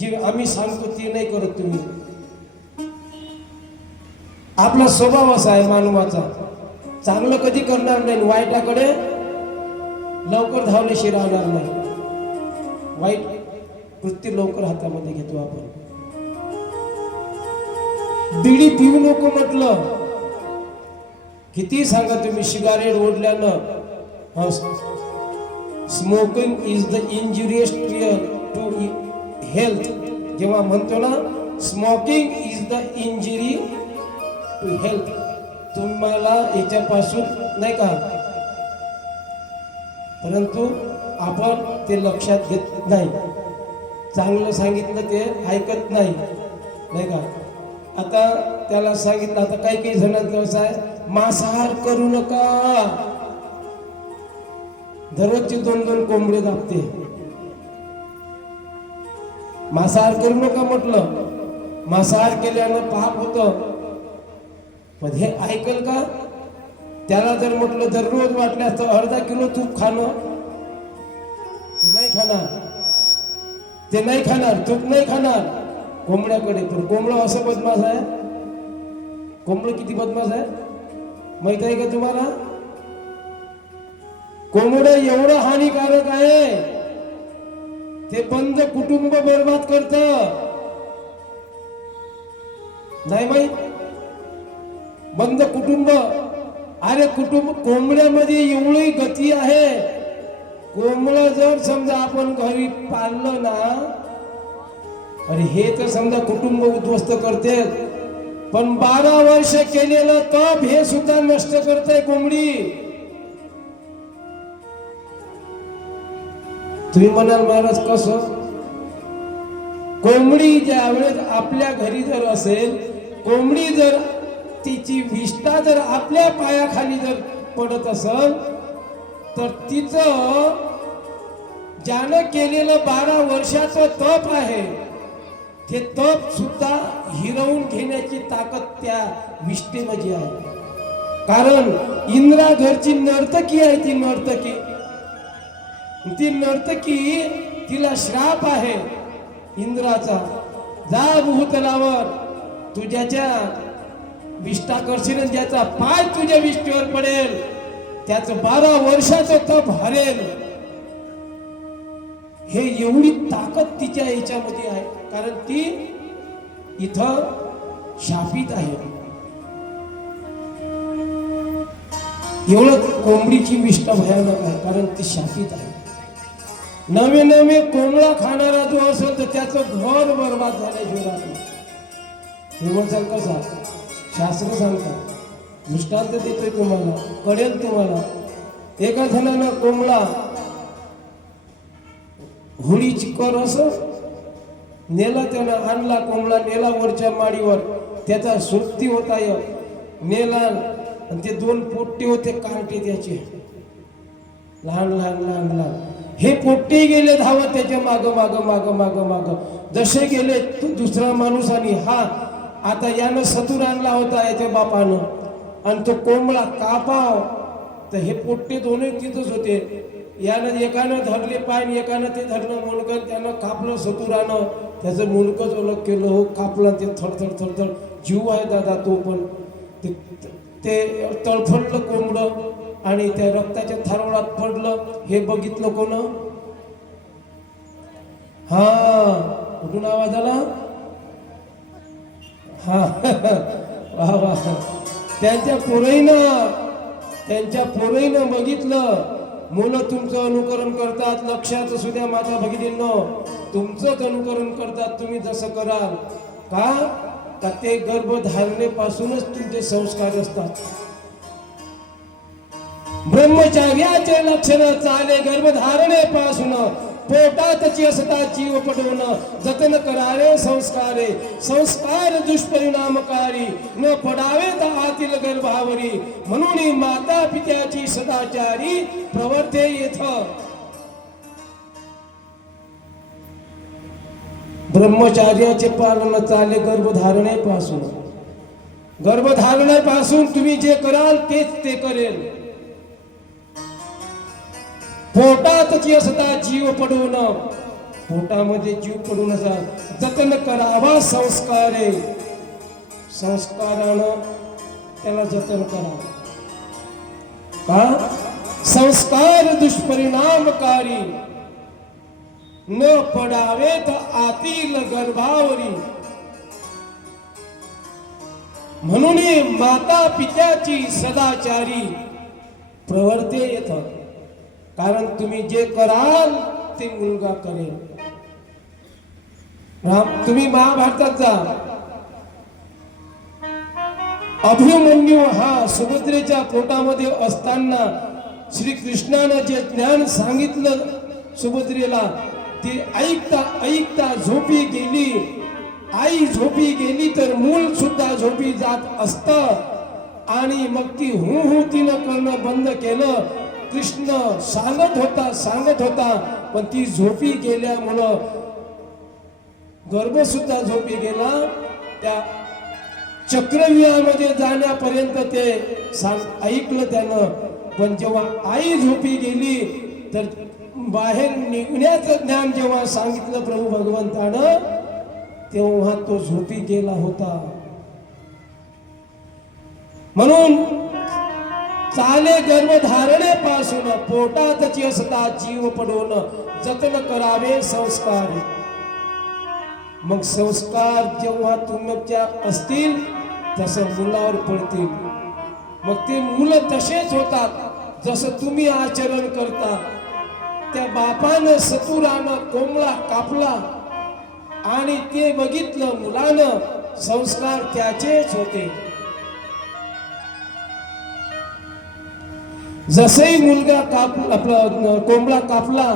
जी आम्ही सांगतो ते नाही करत तुम्ही. आपला स्वभाव असा आहे मानवाचा. चांगलं कधी करणार नाही वाईटाकडे लवकर धावल्याशी राहणार नाही. वाईट कृत्य लवकर हातामध्ये घेतो आपण. बिडी पिऊ नको म्हटलं. किती सांगा तुम्ही cigarette ओढल्यानं. Smoking is the injurious to health जेव्हा म्हणतो ना smoking is the injury to health तुम्हाला याच्यापासून नाही का? परंतु आपण ते लक्षात घेत नाही. चांगलं सांगितलं ते ऐकत नाही. नाही का? आता त्याला सांगितलं आता काही काही जणांचं व्यवसाय आहे मांसाहार करू नका. दररोजचे दोन दोन कोंबडी दाबते. मांसाहार करू नका म्हटलं. मांसाहार केल्यानं पाप होतं. पण हे ऐकल का? त्याला जर म्हटलं दररोज वाटल्यास तर अर्धा किलो तूप खाणं. नाही खाणार. ते नाही खाणार तूप नाही खाणार. कोंबड्याकडे पण कोंबडा असं बदमाश आहे. कोंबड किती बदमाश आहे? माहीत आहे का तुम्हाला? कोंबड एवढं हानिकारक आहे. ते बंद कुटुंब बर्बाद करत नाही माहीत? बंद कुटुंब. अरे कुटुंब कोंबड्यामध्ये एवढी गती आहे. कोंबड जर समजा आपण घरी पाळलं ना अरे हे तर समजा कुटुंब उद्ध्वस्त करते. पण बारा वर्ष केलेलं तप हे सुद्धा नष्ट करते कोंबडी. तुम्ही म्हणाल महाराज कसं? कोंबडी ज्या वेळेस आपल्या घरी जर असेल कोंबडी जर तिची विष्ठा जर आपल्या पायाखाली जर पडत असेल तर तिचं ज्यानं केलेलं बारा वर्षाचं तप आहे ते तप सुद्धा हिरवून घेण्याची ताकद त्या विष्ठेमध्ये आहे. कारण इंद्रा घरची नर्तकी आहे ती नर्तकी. ती नर्तकी तिला श्राप आहे. इंद्राचा जा भूतलावर तुझ्याच्या विष्ठा ज्याचा पाय तुझ्या विष्टीवर पडेल त्याचं बारा वर्षाचं तप हरेल. हे एवढी ताकद तिच्या याच्यामध्ये आहे कारण ती इथं शापित आहे. एवढं कोंबडीची विष्ठा भयानक आहे कारण ती शापित आहे. नवे नवे कोंबडा खाणारा जो असेल तर त्याचं घर बर्बाद झाल्याशिवाय राहत कसा शास्त्र सांगतात दृष्टांत देतोय तुम्हाला कळेल तुम्हाला. एका जणानं कोंबडा होळी कर असं नेला त्यानं आणला कोंबडा नेला वरच्या माडीवर. त्याचा सुट्टी होता य नेला आणि ते दोन पोट्टे होते कांटे त्याचे. लहान लहान लहान लहान. हे पोट्टे गेले धावत त्याच्या माग माग माग माग माग. जसे गेले दुसरा माणूस आणि हा. आता यानं सतूर आणला होता याच्या बापानं. आणि तो कोंबडा कापाव तर हे पोट्टे दोन्ही तिथंच होते. यानं एकानं धरले पाय आणि एकानं ते धरलं मुलकं त्यानं कापलं सतुरानं. त्याचं मुलकंच ओळख केलं. हो कापलं ते थरथर थरथर. जीव आहे दादा तो पण. ते ते तळफडलं कोंबडं. आणि त्या रक्ताच्या थारोळात पडलं. हे बघितलं कोण? हा कुठून आवाज आला? हा वा वा. त्यांच्या पोरईनं त्यांच्या पोरईनं बघितलं. मुलं तुमचं अनुकरण करतात लक्षात असू द्या माझ्या भगिनींनो. तुमचंच अनुकरण करतात तुम्ही जसं कराल. का? ते ते गर्भधारणेपासूनच तुमचे संस्कार असतात. ब्रह्मचार्याचे लक्षण चाले गर्भधारणेपासून. पोटातची असता जीव पटवण जतन करावे संस्कारे. संस्कार दुष्परिणामकारी. न पडावे आतील गर्भावरी. म्हणून माता पित्याची सदाचारी प्रवर्ते येथ. ब्रह्मचार्याचे पालन चाले गर्भधारणेपासून. गर्भधारणेपासून तुम्ही जे कराल तेच ते करेल. पोटातची असता जीव पडून. पोटामध्ये जीव पडून असा जतन करावा संस्कारे. संस्कारानं त्याला जतन करावं का? संस्कार दुष्परिणामकारी. न पडावेत आतील गर्भावरी. म्हणून माता पित्याची सदाचारी प्रवर्ते येतात. कारण तुम्ही जे कराल ते मुलगा करेल. राम तुम्ही महाभारतात जा. अभिमन्यू हा सुभद्रेच्या पोटामध्ये असताना श्रीकृष्णानं जे ज्ञान सांगितलं सुभद्रेला ते ऐकता ऐकता झोपी गेली. आई झोपी गेली तर मूल सुद्धा झोपी जात असत. आणि मग ती हु हु तिनं करणं बंद केलं. कृष्ण सांगत होता सांगत होता पण ती झोपी गेल्यामुळं गर्भ सुद्धा झोपी गेला. त्या चक्रव्यूहामध्ये जाण्यापर्यंत ते सांग ऐकलं त्यानं. पण जेव्हा आई झोपी गेली तर बाहेर निघण्याचं ज्ञान जेव्हा सांगितलं प्रभू भगवंतानं तेव्हा तो झोपी गेला होता. म्हणून चाले गर्भधारणेपासून पोटात असता जीव पडून जतन करावे संस्कार. मग संस्कार जेव्हा तुमच्या असतील तसं मुलावर पडतील. मग ते मुलं तसेच होतात जसं तुम्ही आचरण करता. त्या बापानं सतुरानं कोंबळा कापला आणि ते बघितलं मुलानं संस्कार त्याचेच होते. जसही मुलगा काप आपला कोंबडा कापला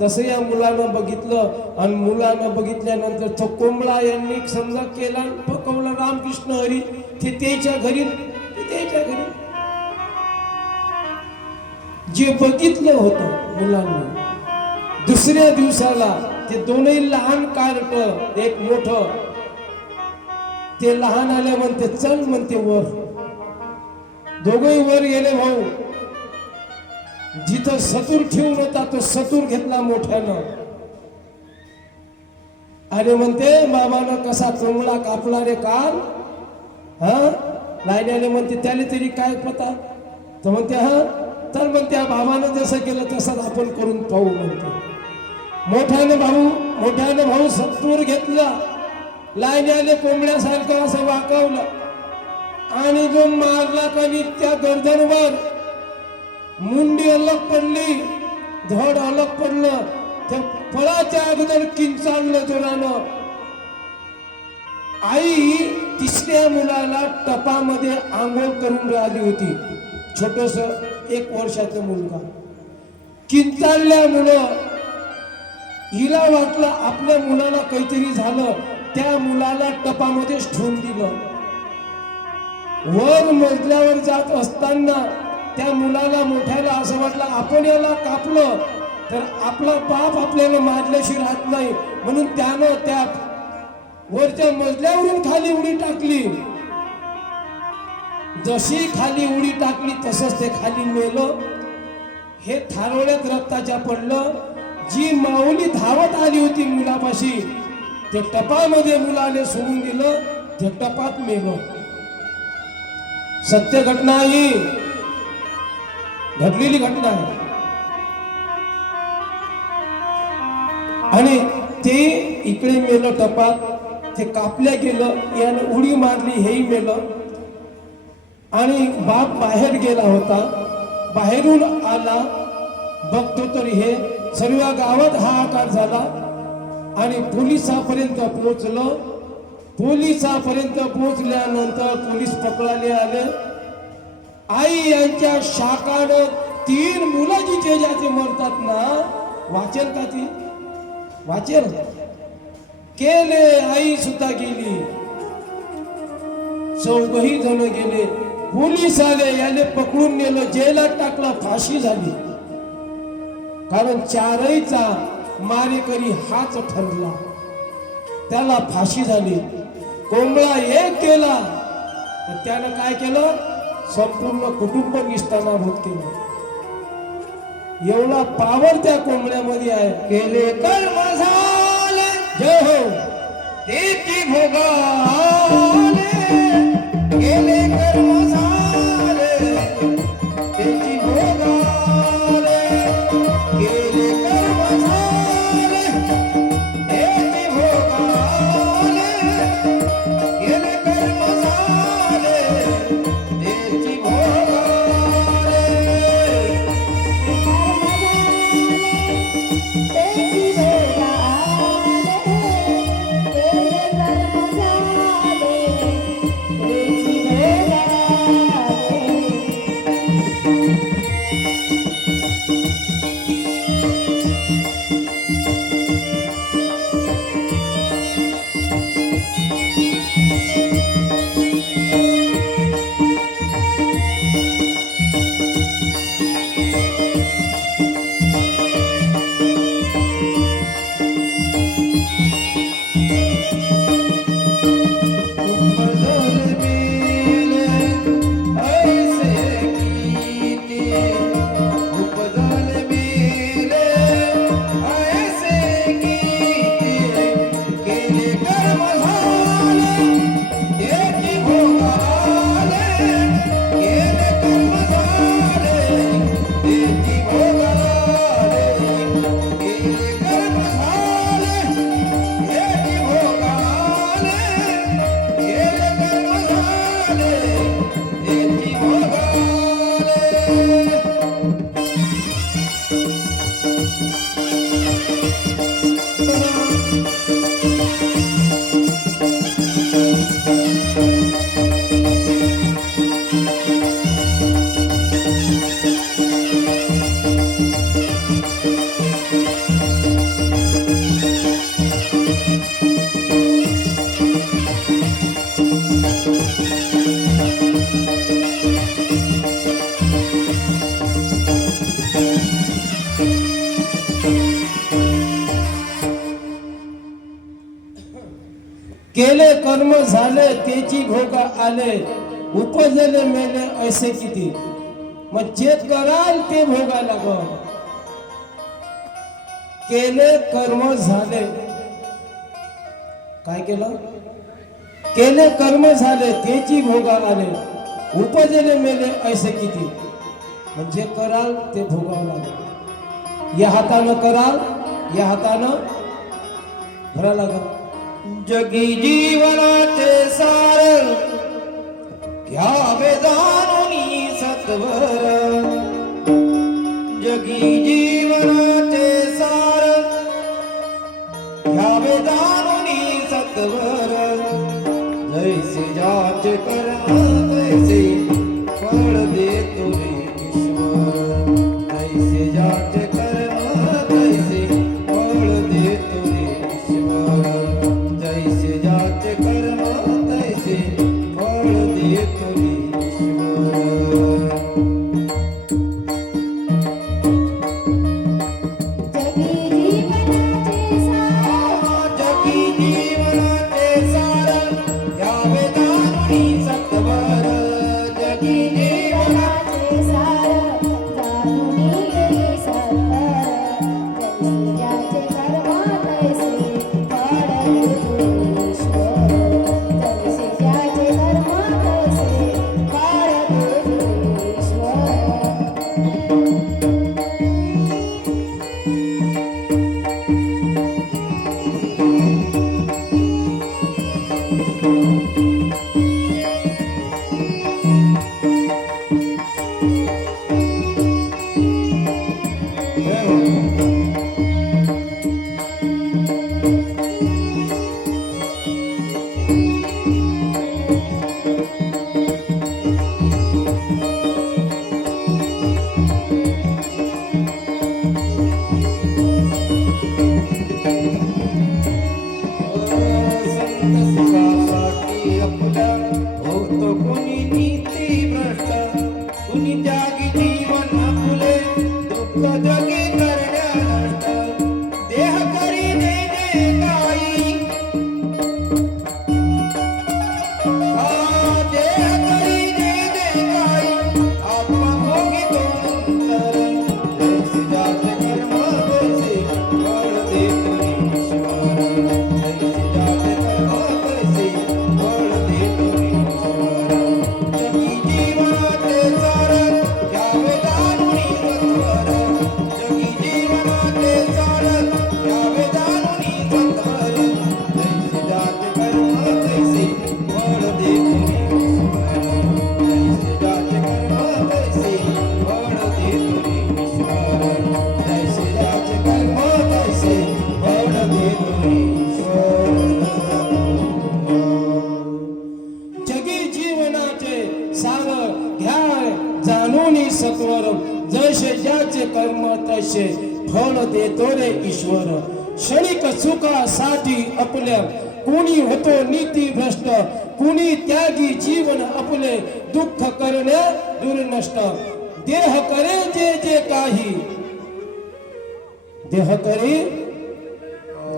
तसं या मुलानं बघितलं आणि मुलानं बघितल्यानंतर तो कोंबडा यांनी समजा केला पकवला रामकृष्ण हरी ते त्याच्या घरी ते त्याच्या घरी. जे बघितलं होतं मुलांनी दुसऱ्या दिवसाला ते दोनही लहान कार्ट एक मोठ ते लहान आले म्हणते चल म्हणते वर. दोघही वर गेले भाऊ. जिथं सतूर ठेवून होता तो सतूर घेतला मोठ्यानं. अरे म्हणते मामानं कसा कोंबडा कापला रे काल हा? लाईन्याने म्हणते त्याला तरी काय पता तर म्हणते हा? तर म्हणते बाबानं जसं केलं तसंच आपण करून पाहू म्हणते. मोठ्याने भाऊ मोठ्याने भाऊ सत्तूर घेतला. लायण्याने कोंबड्यासारखं असं वाकवलं. आणि जो मारला कणी त्या गर्दनवर मुंडी अलग पडली धड अलग पडलं त्या फळाच्या अगोदर किंचाळलं जोरानं. आई तिसऱ्या मुलाला टपामध्ये आंघोळ करून राहिली होती. छोटस एक वर्षाचा मुलगा. किंचाळल्यामुळं हिला वाटलं आपल्या मुलाला काहीतरी झालं त्या मुलाला टपामध्येच ठेवून दिलं. वर मजल्यावर जात असताना त्या मुलाला मोठ्याला असं वाटलं आपण याला कापलं तर आपला बाप आपल्याला माजल्याशी राहत नाही. म्हणून त्यानं त्या वरच्या मजल्यावरून खाली उडी टाकली. जशी खाली उडी टाकली तसंच ते खाली मेलं हे थारोळ्यात रक्ताच्या पडलं. जी माऊली धावत आली होती मुलापाशी ते टपामध्ये मुलाने सोडून दिलं ते टपात मेलं. सत्य घटना ही. घडलेली घटना आहे. आणि ते इकडे मेलं टपात ते कापल्या गेलं यानं उडी मारली हेही मेलं. आणि बाप बाहेर गेला होता. बाहेरून आला. बघतो तर हे सर्व गावात हाहाकार झाला. आणि पोलिसापर्यंत पोहोचलं. पोलिसापर्यंत पोहोचल्यानंतर पोलीस पकडायला आले. आई यांच्या शाखानं तीन मुलं जिचे ज्याचे मरतात ना वाचेल का ती? वाचेल. केले आई सुद्धा गेली. चौघही जण गेले. पोलीस आले याने पकडून नेलं जेलात टाकलं फाशी झाली. कारण चारहीचा मारेकरी हाच ठरला. त्याला फाशी झाली. कोंबळा एक केला. तर त्यानं काय केलं? संपूर्ण कुटुंब निष्ठानाभूत केलं एवढा पावर त्या कोंबड्यामध्ये आहे. केले कर्म झाले जय हो. भोगाले. केले कर्म त्याची भोग आले उपजले मेले ऐसे किती. मग जे कराल ते भोगा लाग केले कर्म झाले. काय केलं? केले कर्म झाले त्याची भोगा आले. उपजले मेले ऐसे किती. म्हणजे कराल ते भोगावं लागेल. या हातानं कराल या हातानं भरा लागल. जगी जीवनाचे सार घ्या जाणूनी सत्वर? जगी जी जाणून सत्वर जसे ज्याचे कर्म तसे फळ देतो रे ईश्वर. क्षणिक सुखासाठी आपल्या कुणी होतो नीती भ्रष्ट कुणी त्यागी जीवन आपले दुःख करणे दुर्नष्ट. देह करे जे जे काही देह करे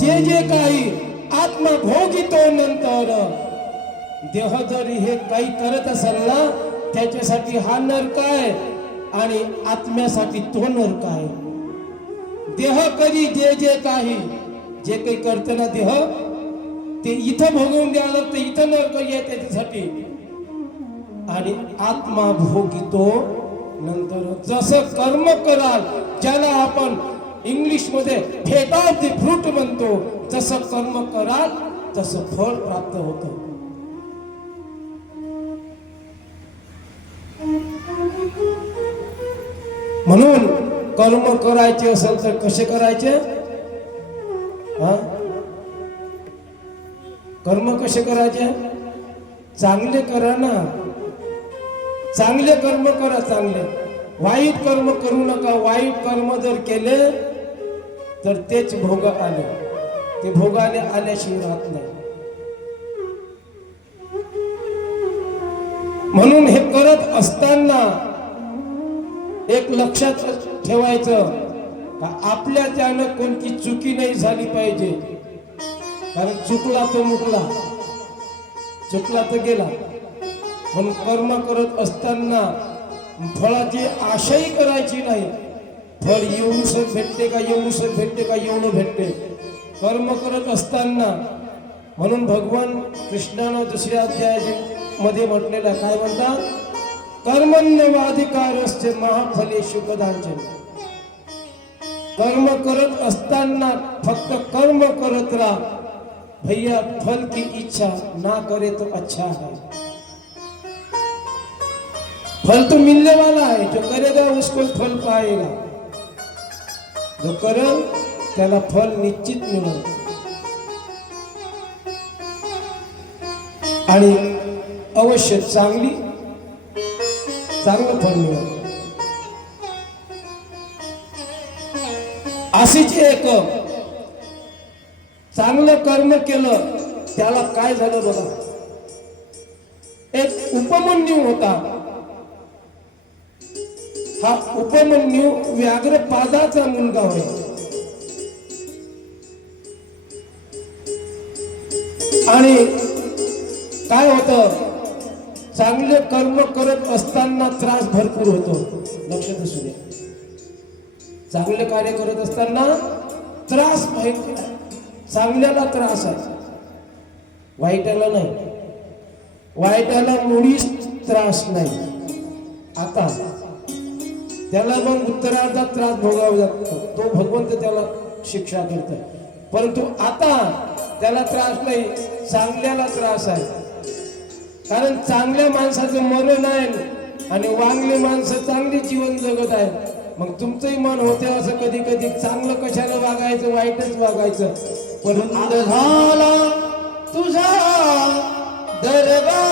जे जे काही आत्मा भोगितो नंतर देह जरी हे काही करत असेल ना त्याच्यासाठी हा नरक आहे आणि आत्म्यासाठी तो नरक आहे. देह कधी जे जे काही जे काही करते ना देह ते इथं भोगवून द्यावं लागतं इथं नरक आहे त्याच्यासाठी. आणि आत्मा भोगितो नंतर जसं कर्म कराल ज्याला आपण इंग्लिशमध्ये फेट ऑफ द फ्रूट म्हणतो जसं कर्म कराल तसं फळ प्राप्त होतं. म्हणून कर्म करायचे असेल तर कसे करायचे? हा? कर्म कसे करायचे? चांगले करा ना. चांगले कर्म करा चांगले. वाईट कर्म करू नका. वाईट कर्म जर केले तर तेच भोग आले. ते भोगाने आल्याशिवाय राहत नाही. म्हणून हे करत असताना एक लक्षात ठेवायचं का आपल्या त्यानं कोणती चुकी नाही झाली पाहिजे. कारण चुकला तो मुकला. चुकला तर गेला. म्हणून कर्म करत असताना फळाची आशाही करायची नाही. फळ एवढूस भेटते का एवढूस भेटते का एवढं भेटते. कर्म करत असताना म्हणून भगवान कृष्णानं दुसऱ्या अध्यायामध्ये मध्ये म्हटलेलं काय म्हणतात? कर्मण्यवाधिकारस्य महाफलेषु कदाचन कर्म करत असताना फक्त कर्म करत राहा। भैया फल की इच्छा ना करे तो अच्छा है। फल तो मिलने वाला है जो करेगा उसको फल पाएगा। जो करेल त्याला फल निश्चित मिळेल आणि अवश्य चांगली चांगलं फल आशीचे एक चांगलं कर्म केलं त्याला काय झालं बघा? एक उपमन्यू होता. हा उपमन्यू व्याघ्रपादाचा मुलगा होता. आणि काय होतं? चांगले कर्म करत असताना त्रास भरपूर होतो. लक्षात असू द्या चांगले कार्य करत असताना त्रास भयंकर चांगल्याला त्रास आहे. वाईटाला नाही. वाईटाला मुळीच त्रास नाही. आता त्याला मग उत्तरार्धात त्रास भोगावा लागतो. तो भगवंत त्याला शिक्षा करतो परंतु आता त्याला त्रास नाही. चांगल्याला त्रास आहे. कारण चांगल्या माणसाचं मरण आहे आणि वांगले माणसं चांगली जीवन जगत आहे मग तुमचंही मन होते असं कधी कधी चांगलं कशाला वागायचं वाईटच वागायचं. पण बंद झाला तुझा दरबार.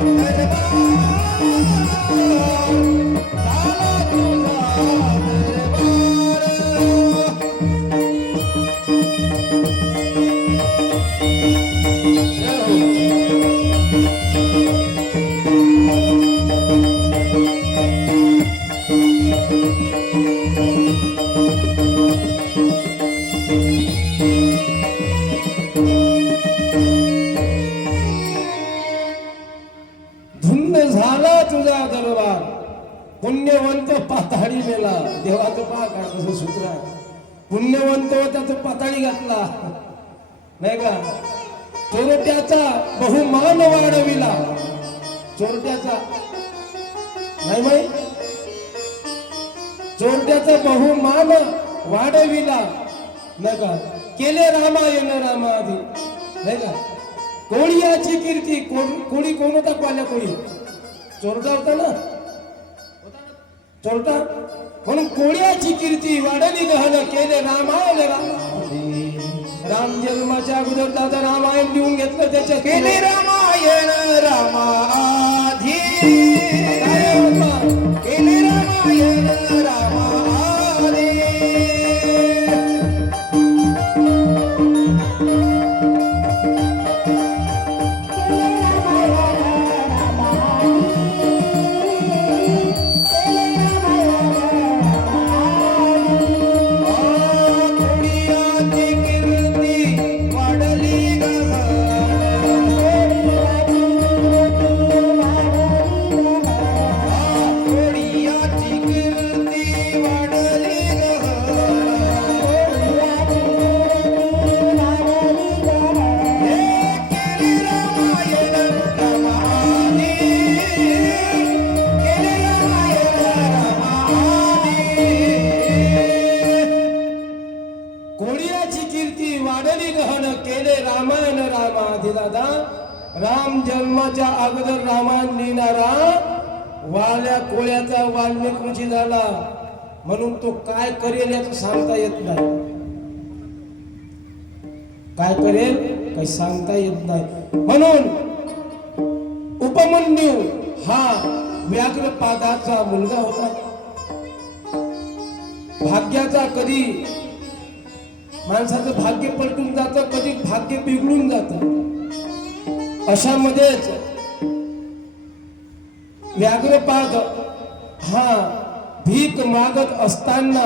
Hey, चोरट्याचा बहुमान वाढविला. चोरट्याचा नाही माहीत चोरट्याचा बहुमान वाढविला. नाही का? केले रामायण रामाधी नाही का? कोळीयाची कीर्ती कोण- कोळी कोण होता पाल्या कोळी? चोरटा होता ना? चोरटा? म्हणून कोळ्याची कीर्ती वाढली गहन केले रामायण रामा राम जन्माच्या अगोदर दादा रामायण लिहून घेतलं त्याच्या केले रामायण रामाधी काय रामायण दादा राम जन्माच्या अगोदर रामायण लिहिणारा वाल्या कोळ्याचा वाल्मिक झाला. म्हणून तो काय करेल याच सांगता येत नाही. काय करेल? काही सांगता येत नाही. म्हणून उपमन्यू हा व्याघ्रपादाचा मुलगा होता. भाग्याचा कधी माणसाचं भाग्य पलटून जातं कधी भाग्य बिघडून जात. अशामध्येच व्याघ्रपाद हा भीक मागत असताना